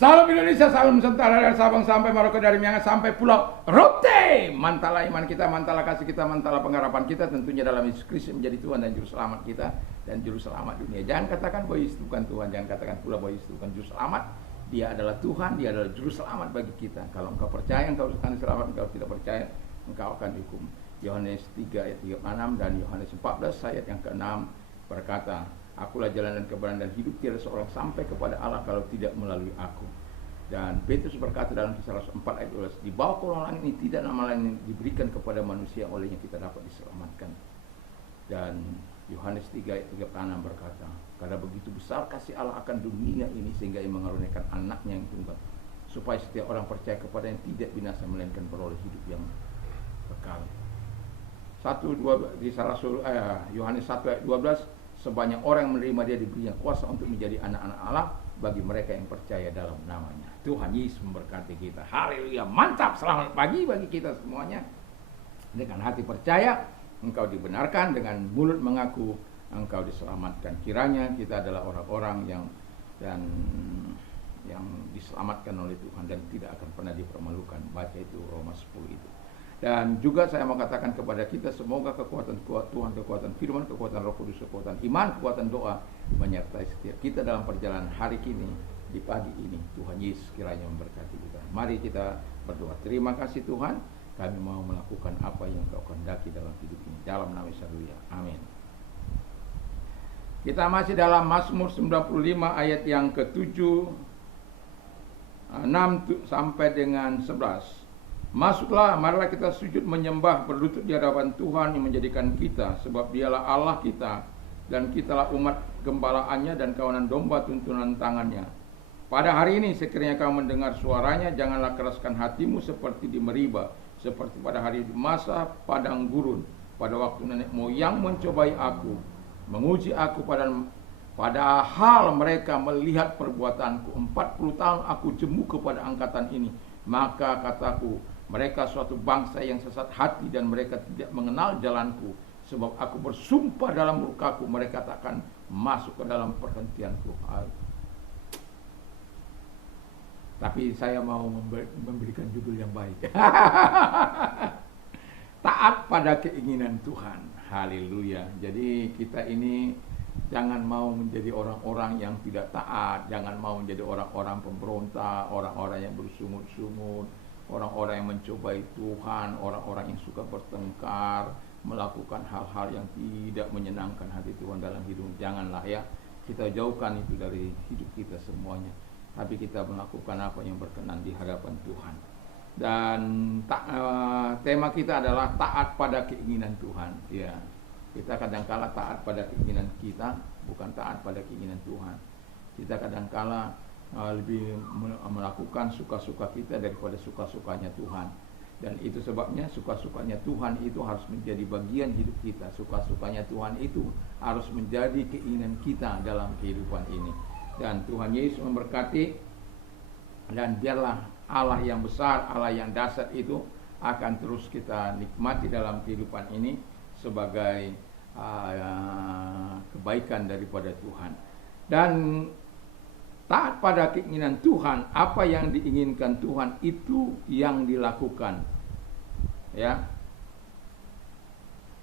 Salam Indonesia, salam Nusantara dari Sabang sampai Merauke, dari Miangas sampai Pulau Rote. Mantala iman kita, mantala kasih kita, mantala pengharapan kita tentunya dalam Yesus Kristus menjadi Tuhan dan Juru Selamat kita dan Juru Selamat dunia. Jangan katakan bahwa Yesus bukan Tuhan, jangan katakan pula bahwa Yesus bukan Juru Selamat. Dia adalah Tuhan, Dia adalah Juru Selamat bagi kita. Kalau engkau percaya, engkau akan selamat. Engkau tidak percaya, engkau akan dihukum. Yohanes 3 ayat 36 dan Yohanes 14 ayat yang ke-6 berkata, Akulah jalan dan kebenaran dan hidup, tiada seorang sampai kepada Allah kalau tidak melalui aku. Dan Petrus berkata dalam Kisah Rasul 4 ayat 12, di bawah kolong langit ini tidak nama lain yang diberikan kepada manusia olehnya kita dapat diselamatkan. Dan Yohanes 3 ayat 36 berkata, karena begitu besar kasih Allah akan dunia ini sehingga Ia mengaruniakan anaknya yang tunggal, supaya setiap orang percaya kepada yang tidak binasa melainkan beroleh hidup yang kekal. Kisah Rasul Yohanes 1 ayat 12, sebanyak orang yang menerima Dia diberinya kuasa untuk menjadi anak-anak Allah bagi mereka yang percaya dalam namanya. Tuhan Yesus memberkati kita. Haleluya, mantap. Selamat pagi bagi kita semuanya. Dengan hati percaya engkau dibenarkan, dengan mulut mengaku engkau diselamatkan. Kiranya kita adalah orang-orang yang diselamatkan oleh Tuhan dan tidak akan pernah dipermalukan. Baca itu Roma 10 itu. Dan juga saya mau katakan kepada kita, semoga kekuatan Tuhan, kekuatan firman, kekuatan Roh Kudus, kekuatan iman, kekuatan doa menyertai setiap kita dalam perjalanan hari ini, di pagi ini. Tuhan Yesus kiranya memberkati kita. Mari kita berdoa. Terima kasih Tuhan, kami mau melakukan apa yang Kau kehendaki dalam hidup ini. Dalam nama Yesus, amin. Kita masih dalam Mazmur 95 ayat yang ke-7, 6 sampai dengan 11. Masuklah, marilah kita sujud menyembah, berlutut di hadapan Tuhan yang menjadikan kita, sebab Dialah Allah kita dan kitalah umat gembalaannya dan kawanan domba tuntunan tangannya. Pada hari ini sekiranya kamu mendengar suaranya, janganlah keraskan hatimu seperti di Meriba, seperti pada hari di masa padang gurun, pada waktu nenek moyang mencobai aku, menguji aku padahal mereka melihat perbuatanku. 40 tahun aku jemu kepada angkatan ini, maka kataku, mereka suatu bangsa yang sesat hati dan mereka tidak mengenal jalanku. Sebab aku bersumpah dalam murkaku, mereka tak akan masuk ke dalam perhentianku. Tapi saya mau memberikan judul yang baik. Taat pada keinginan Tuhan. Haleluya. Jadi kita ini jangan mau menjadi orang-orang yang tidak taat. Jangan mau menjadi orang-orang pemberontak, orang-orang yang bersungut-sungut, orang-orang yang mencobai Tuhan, orang-orang yang suka bertengkar, melakukan hal-hal yang tidak menyenangkan hati Tuhan dalam hidup. Janganlah ya, kita jauhkan itu dari hidup kita semuanya. Tapi kita melakukan apa yang berkenan di hadapan Tuhan. Dan tema kita adalah taat pada keinginan Tuhan. Ya, kita kadangkala taat pada keinginan kita, bukan taat pada keinginan Tuhan. Kita kadangkala lebih melakukan suka-suka kita daripada suka-sukanya Tuhan. Dan itu sebabnya suka-sukanya Tuhan itu harus menjadi bagian hidup kita. Suka-sukanya Tuhan itu harus menjadi keinginan kita dalam kehidupan ini. Dan Tuhan Yesus memberkati, dan biarlah Allah yang besar, Allah yang dahsyat itu akan terus kita nikmati dalam kehidupan ini sebagai kebaikan daripada Tuhan. Dan taat pada keinginan Tuhan, apa yang diinginkan Tuhan itu yang dilakukan. Ya.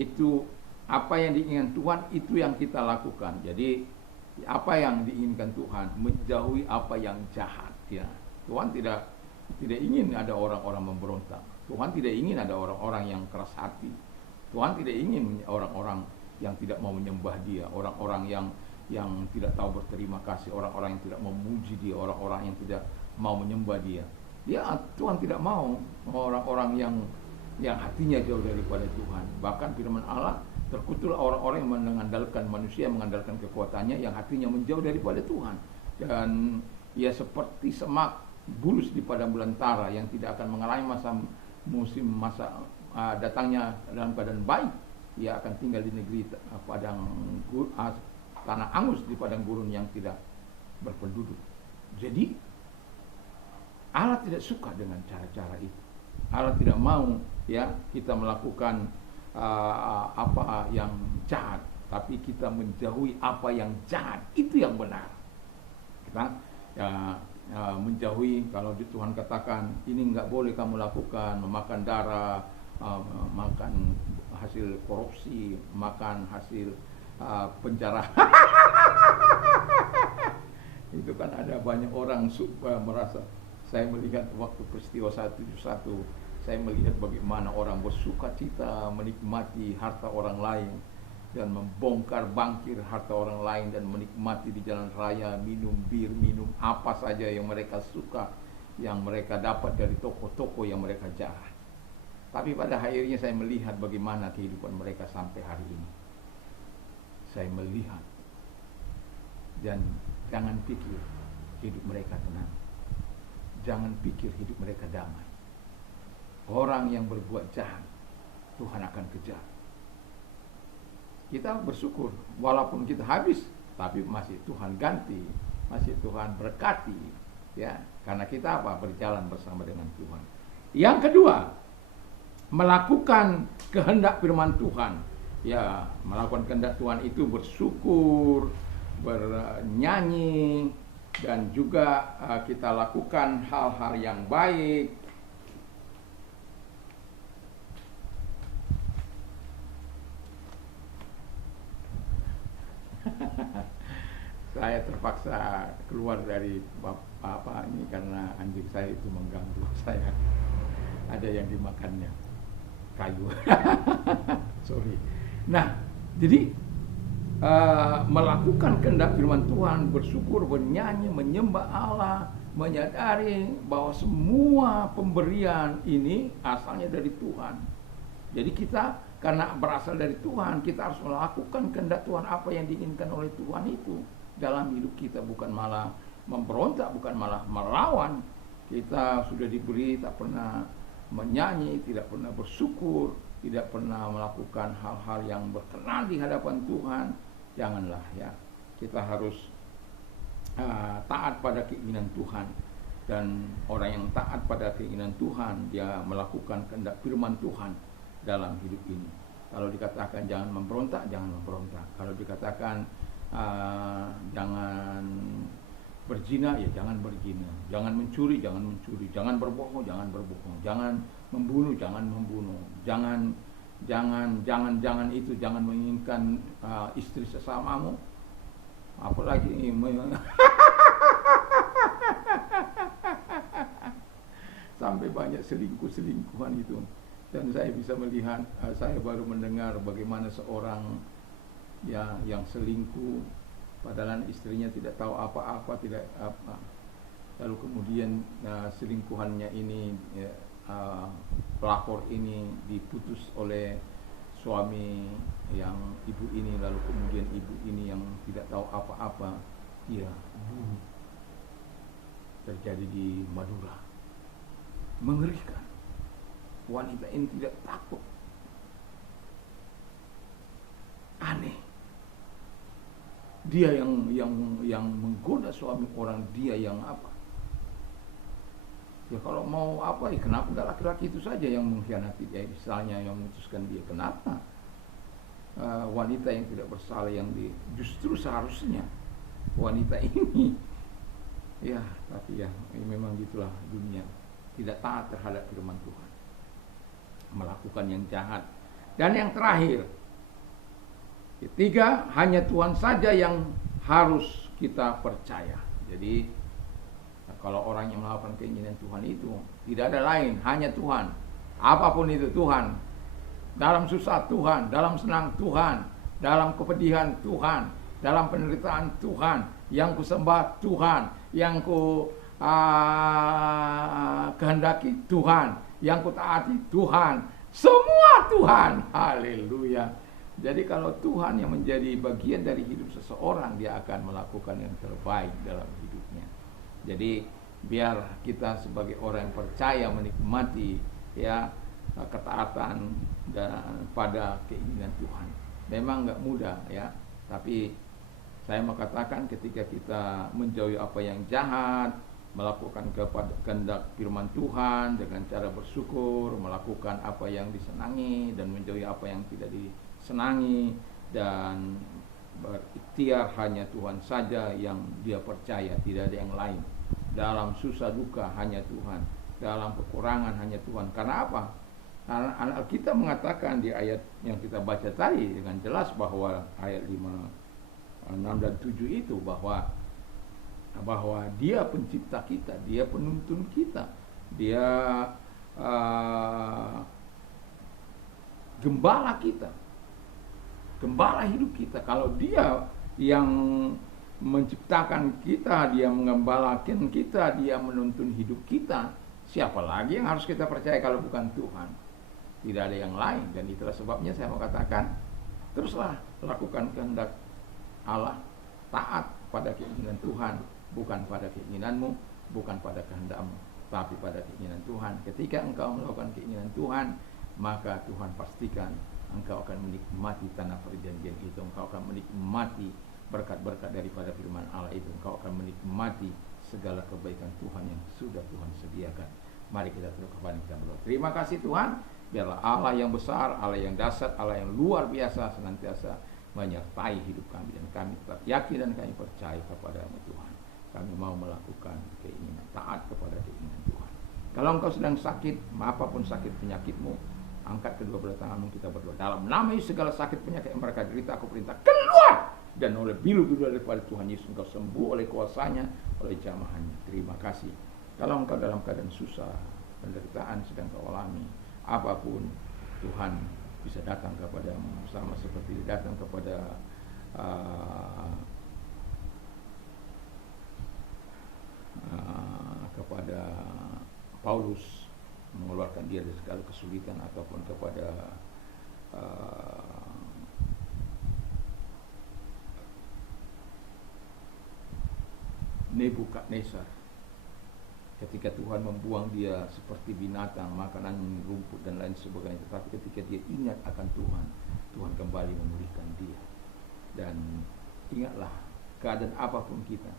Itu apa yang diinginkan Tuhan itu yang kita lakukan. Jadi apa yang diinginkan Tuhan, menjauhi apa yang jahat, ya. Tuhan tidak ingin ada orang-orang memberontak. Tuhan tidak ingin ada orang-orang yang keras hati. Tuhan tidak ingin orang-orang yang tidak mau menyembah Dia, orang-orang yang tidak tahu berterima kasih, orang-orang yang tidak memuji Dia, orang-orang yang tidak mau menyembah Dia. Tuhan tidak mau orang-orang yang hatinya jauh daripada Tuhan. Bahkan firman Allah, terkutuk orang-orang yang mengandalkan manusia, mengandalkan kekuatannya, yang hatinya menjauh daripada Tuhan. Dan ia seperti semak bulus di padang belantara yang tidak akan mengalami masa datangnya dalam keadaan baik. Ia akan tinggal di negeri tanah angus di padang gurun yang tidak berpenduduk. Jadi Allah tidak suka dengan cara-cara itu. Allah tidak mau ya kita melakukan apa yang jahat, tapi kita menjauhi apa yang jahat. Itu yang benar. Kita menjauhi. Kalau Tuhan katakan ini nggak boleh kamu lakukan, memakan darah, makan hasil korupsi, makan hasil penjara. Itu kan ada banyak orang merasa. Saya melihat waktu peristiwa 171, saya melihat bagaimana orang bersuka cita menikmati harta orang lain dan membongkar bangkir harta orang lain dan menikmati di jalan raya, minum bir, minum apa saja yang mereka suka, yang mereka dapat dari toko-toko yang mereka jarah. Tapi pada akhirnya saya melihat bagaimana kehidupan mereka sampai hari ini. Saya melihat, dan jangan pikir hidup mereka tenang, jangan pikir hidup mereka damai. Orang yang berbuat jahat, Tuhan akan kejar. Kita bersyukur, walaupun kita habis, tapi masih Tuhan ganti, masih Tuhan berkati, ya, karena kita berjalan bersama dengan Tuhan. Yang kedua, melakukan kehendak firman Tuhan. Ya, melakukan kehendak Tuhan itu bersyukur, bernyanyi, dan juga kita lakukan hal-hal yang baik. Saya terpaksa keluar dari apa ini karena anjing saya itu mengganggu saya. Ada yang dimakannya kayu. Sorry. Nah, jadi melakukan kehendak firman Tuhan, bersyukur, bernyanyi, menyembah Allah, menyadari bahwa semua pemberian ini asalnya dari Tuhan. Jadi kita karena berasal dari Tuhan, kita harus melakukan kehendak Tuhan, apa yang diinginkan oleh Tuhan itu dalam hidup kita, bukan malah memberontak, bukan malah melawan. Kita sudah diberi, tak pernah menyanyi, tidak pernah bersyukur, tidak pernah melakukan hal-hal yang berkenan di hadapan Tuhan. Janganlah, ya. Kita harus taat pada keinginan Tuhan. Dan orang yang taat pada keinginan Tuhan, dia melakukan kehendak firman Tuhan dalam hidup ini. Kalau dikatakan jangan memberontak, jangan memberontak. Kalau dikatakan jangan berzina, ya jangan berzina. Jangan mencuri, jangan mencuri. Jangan berbohong, jangan berbohong. Jangan membunuh, jangan membunuh. Jangan itu, jangan menginginkan istri sesamamu. Apalagi sampai banyak selingkuhan itu. Dan saya bisa melihat, saya baru mendengar bagaimana seorang yang selingkuh, padahal istrinya tidak tahu apa-apa, tidak apa. Lalu kemudian selingkuhannya ini, pelakor ini diputus oleh suami yang ibu ini, lalu kemudian ibu ini yang tidak tahu apa-apa, dia bunuh. Terjadi di Madura. Mengerikan. Wanita ini tidak takut. Aneh. Dia yang menggoda suami orang, dia yang apa? Ya kalau mau apa, ya kenapa enggak laki-laki itu saja yang mengkhianati dia, misalnya yang memutuskan dia? Kenapa wanita yang tidak bersalah yang justru seharusnya wanita ini, ya tapi ya memang gitulah dunia, tidak taat terhadap firman Tuhan, melakukan yang jahat. Dan yang terakhir, ketiga, hanya Tuhan saja yang harus kita percaya. Jadi kalau orang yang melakukan keinginan Tuhan itu, tidak ada lain, hanya Tuhan. Apapun itu Tuhan. Dalam susah Tuhan, dalam senang Tuhan, dalam kepedihan Tuhan, dalam penderitaan Tuhan, yang ku sembah Tuhan, yang ku kehendaki Tuhan, yang ku taati Tuhan, semua Tuhan. Haleluya. Jadi kalau Tuhan yang menjadi bagian dari hidup seseorang, dia akan melakukan yang terbaik dalam hidupnya. Jadi biar kita sebagai orang yang percaya menikmati ya ketaatan dan pada keinginan Tuhan. Memang enggak mudah ya, tapi saya mau katakan ketika kita menjauhi apa yang jahat, melakukan kehendak firman Tuhan dengan cara bersyukur, melakukan apa yang disenangi dan menjauhi apa yang tidak disenangi, dan berikhtiar hanya Tuhan saja yang dia percaya, tidak ada yang lain. dalam susah duka hanya Tuhan, dalam kekurangan hanya Tuhan. Karena apa? Karena Alkitab mengatakan di ayat yang kita baca tadi dengan jelas bahwa ayat 5, 6 dan 7 itu bahwa Dia pencipta kita, Dia penuntun kita, Dia gembala kita, gembala hidup kita. Kalau Dia yang menciptakan kita, Dia mengembalakan kita, Dia menuntun hidup kita, siapa lagi yang harus kita percaya kalau bukan Tuhan? Tidak ada yang lain. Dan itulah sebabnya saya mau katakan, teruslah lakukan kehendak Allah, taat pada keinginan Tuhan, bukan pada keinginanmu, bukan pada kehendakmu, tapi pada keinginan Tuhan. Ketika engkau melakukan keinginan Tuhan, maka Tuhan pastikan engkau akan menikmati tanah perjanjian itu. Engkau akan menikmati berkat-berkat daripada firman Allah itu. Engkau akan menikmati segala kebaikan Tuhan yang sudah Tuhan sediakan. Mari kita tunduk kepala kita berdoa. Terima kasih Tuhan, biarlah Allah yang besar, Allah yang dahsyat, Allah yang luar biasa senantiasa menyertai hidup kami, dan kami tetap yakin dan kami percaya kepada-Mu Tuhan. Kami mau melakukan keinginan, taat kepada keinginan Tuhan. Kalau engkau sedang sakit, apapun sakit penyakitmu, angkat kedua belah tanganmu, kita berdoa. Dalam nama Yesus, segala sakit penyakit yang mereka derita, aku perintah keluar. Dan oleh bilu-bilu daripada Tuhan Yesus, engkau sembuh oleh kuasanya, oleh jamahannya. Terima kasih. Kalau engkau dalam keadaan susah, penderitaan sedang kau alami, apapun, Tuhan bisa datang kepadamu, sama seperti datang kepada Paulus, mengeluarkan dia dari segala kesulitan, ataupun kepada Nebukadnezar, ketika Tuhan membuang dia seperti binatang, makanan rumput dan lain sebagainya. Tetapi ketika dia ingat akan Tuhan, Tuhan kembali memulihkan dia. Dan ingatlah, keadaan apapun kita,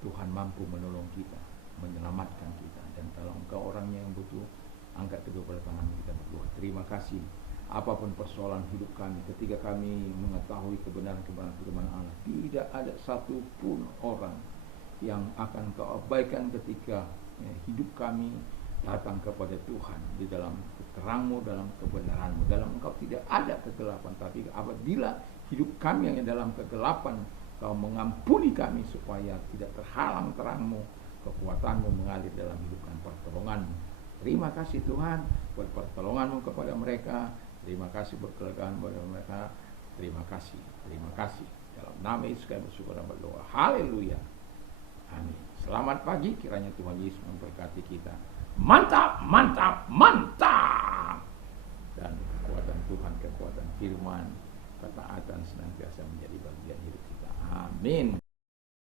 Tuhan mampu menolong kita, menyelamatkan kita. Dan kalau engkau orangnya yang butuh, angkat kedua belah tangan kita berdoa. Terima kasih. Apapun persoalan hidup kami, ketika kami mengetahui kebenaran-kebenaran firman Allah, tidak ada satupun orang yang akan kau abaikan ketika hidup kami datang kepada Tuhan di dalam terang-Mu, dalam kebenaran-Mu. Dalam engkau tidak ada kegelapan, tapi apabila hidup kami yang dalam kegelapan, Kau mengampuni kami supaya tidak terhalang terang-Mu, kekuatan-Mu mengalir dalam hidup kami, pertolongan-Mu. Terima kasih Tuhan buat pertolongan-Mu kepada mereka. Terima kasih buat kelegaan kepada mereka. Terima kasih, terima kasih. Dalam nama Yesus kami bersyukur dan berdoa. Haleluya. Amin. Selamat pagi, kiranya Tuhan Yesus memberkati kita. Mantap, mantap, mantap. Dan kekuatan Tuhan, kekuatan firman, ketaatan senantiasa menjadi bagian hidup kita. Amin.